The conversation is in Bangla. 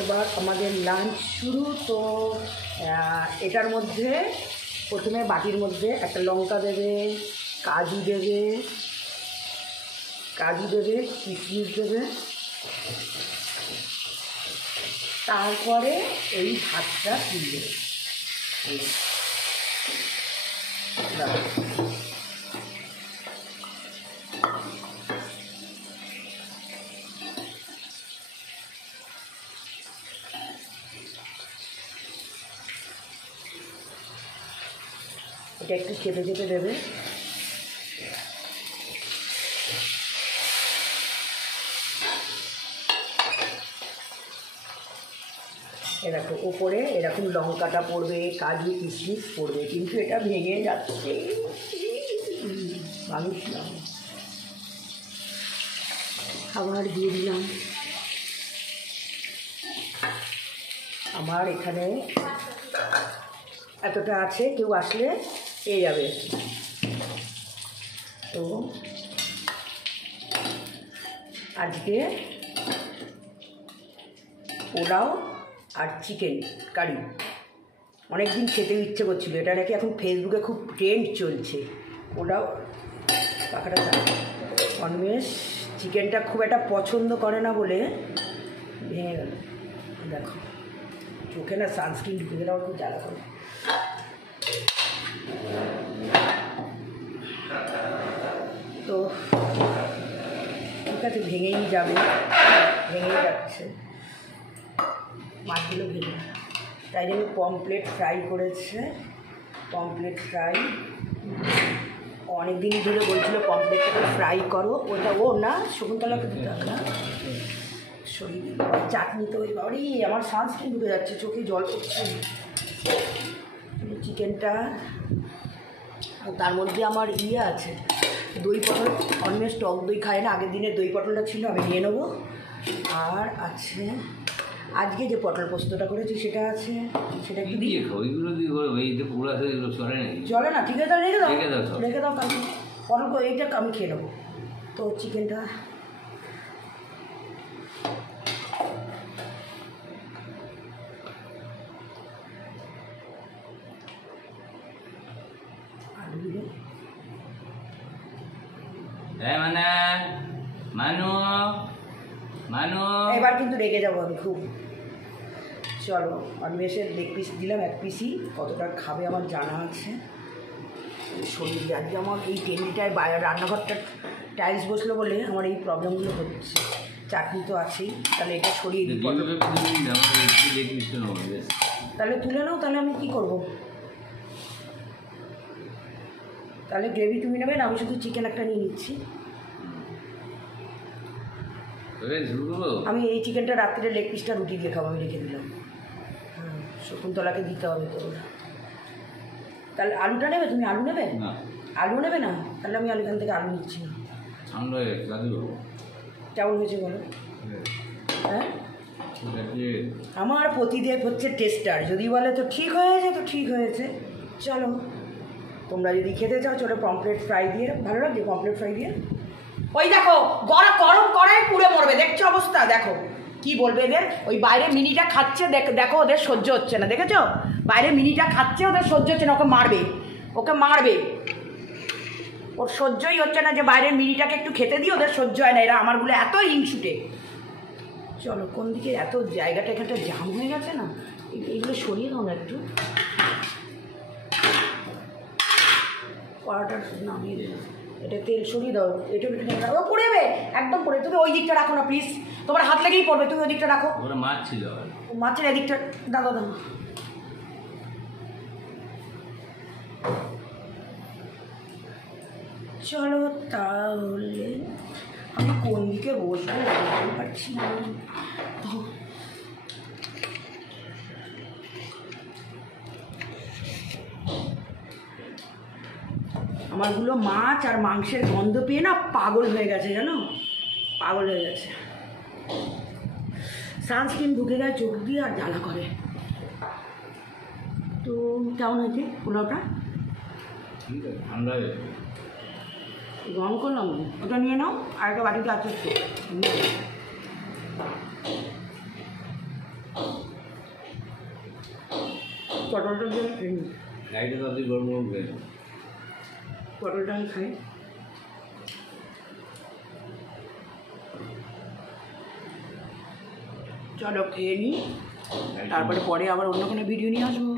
এবার আমাদের লাঞ্চ শুরু। তো এটার মধ্যে প্রথমে বাটির মধ্যে একটা লঙ্কা দেবে, কাজু দেবে, কিশমিশ দেবে, তারপরে এই ভাতটা তুলবে। এটা একটু চেপে চেপে দেবে। এরকম ওপরে এরকম লঙ্কাটা পড়বে, কাজু কিশমিশ পড়বে, কিন্তু এটা ভেঙে যাচ্ছে। মানুষ না, খাবার দিয়ে দিলাম। আমার এখানে এতটা আছে, কেউ আসলে পেয়ে যাবে। তো আজকে পোলাও আর চিকেন কারি অনেক দিন খেতে ইচ্ছে করছিল। এটা নাকি এখন ফেসবুকে খুব ট্রেন্ড চলছে। পোলাও পাখাটা অন্বেষ চিকেনটা খুব একটা পছন্দ করে না বলে ভেঙে গেল। দেখো চোখে না সানস্ক্রিন ঢুকে গেলে আমার খুব জ্বালা করে। তো ঠিক আছে, ভেঙেই যাবে, ভেঙেই যাচ্ছে মাছগুলো ভেঙে। তাই জন্য পমপ্লেট ফ্রাই করেছে। পমপ্লেট ফ্রাই অনেক দিন ধরে বলছিল পমপ্লেটটাকে ফ্রাই করো। ওটা ও না, শকুন্তলাকে দিতে হবে না, শরীর চাটনি তো ওই বাড়ি। আমার সানস্ক্রিন ঢুকে যাচ্ছে, চোখে জল পড়ছে। চিকেনটা তার মধ্যে আমার আছে দই পটল। অন্বেষ টক দই খায় না, আগের দিনের দই পটলটা ছিল, আমি নিয়ে নেবো। আর আছে আজকে যে পটল পোস্তটা করেছি সেটা আছে, সেটা একটু দিয়ে চলে না। ঠিক আছে, রেখে দাও কালকে পটল। এইটা আমি খেয়ে নেবো। তো চিকেনটা এবার কিন্তু রেগে যাবো আমি খুব। চলো অন্বেষের লেগ পিস দিলাম, এক পিসই, কতটা খাবে আমার জানা আছে। শরীর আজকে আমার এই টেন্ডিটায় রান্নাঘরটা টাইলস বসলো বলে আমার এই প্রবলেমগুলো হচ্ছে। চাটনি তো আছেই, তাহলে এটা সরিয়ে দিই। তাহলে তুলে নাও, তাহলে আমি কী করবো? তাহলে গ্রেভি তুমি নেবে না, আমি শুধু চিকেন একটা নিয়ে নিচ্ছি। আমি এই চিকেনটা রাত্রে লেগ পিসটা রুটি দিয়ে খাবো, আমি রেখে দিলাম। হ্যাঁ, শকুন্তলাকে দিতে হবে তো। তাহলে আলুটা নেবে? তুমি আলু নেবে? আলু নেবে না? তাহলে আমি এখান থেকে আলু নিচ্ছি না। কেমন হয়েছে বলো? হ্যাঁ, আমার প্রতিদেব হচ্ছে টেস্টার। যদি বলে তো ঠিক হয়েছে, তো ঠিক হয়েছে। চলো তোমরা যদি খেতে চাও চলো পমপ্লেট ফ্রাই দিয়ে। ভালো লাগছে পমপ্লেট ফ্রাই দিয়ে? ওই দেখো গরম কড়াই পুড়ে মরবে, দেখছো অবস্থা? দেখো কি বলবে এদের। ওই বাইরে মিনিটা খাচ্ছে, দেখো ওদের সহ্য হচ্ছে না, দেখেছো? বাইরে মিনিটা খাচ্ছে, ওদের সহ্য হচ্ছে না, ওকে মারবে। ওর সহ্যই হচ্ছে না যে বাইরের মিনিটাকে একটু খেতে দিই, ওদের সহ্য হয় না। এরা আমারগুলো এত হিংসুটে। চলো কোন দিকে এত জায়গাটা এখানটা জাম হয়ে গেছে না, এইগুলো সরিয়ে দাও না একটু। কড়াটা নামিয়ে দেবো, এটা তেল সরিয়ে দাও। এটা ও পড়বে, একদম পড়ে। তুমি ওই দিকটা রাখো না প্লিজ, তোমার হাত লেগেই পড়বে। তুমি ওই দিকটা রাখো। মাছ ছিল, মাছের এদিকটা দাদা। চলো তাহলে আমি কোন দিকে বসবো বুঝতে পারছি না। আমারগুলো মাছ আর মাংসের গন্ধ পেয়ে না পাগল হয়ে গেছে, জানো, পাগল হয়ে গেছে। সানস্ক্রিন ঢুকে যায় চোখ দিয়ে আর জ্বালা করে। তো কেমন হয়েছে পোলাওটা? গরম করলাম, ওটা নিয়ে নাও। আর একটা বাটিতে আছে তো, পটলটা দিয়ে খেয়ে নিই। লাইটে তো গরম গরম খেয়ে পটলটা আমি খাই। চলো খেয়ে নিই, তারপরে পরে আবার অন্য কোনো ভিডিও নিয়ে আসবো।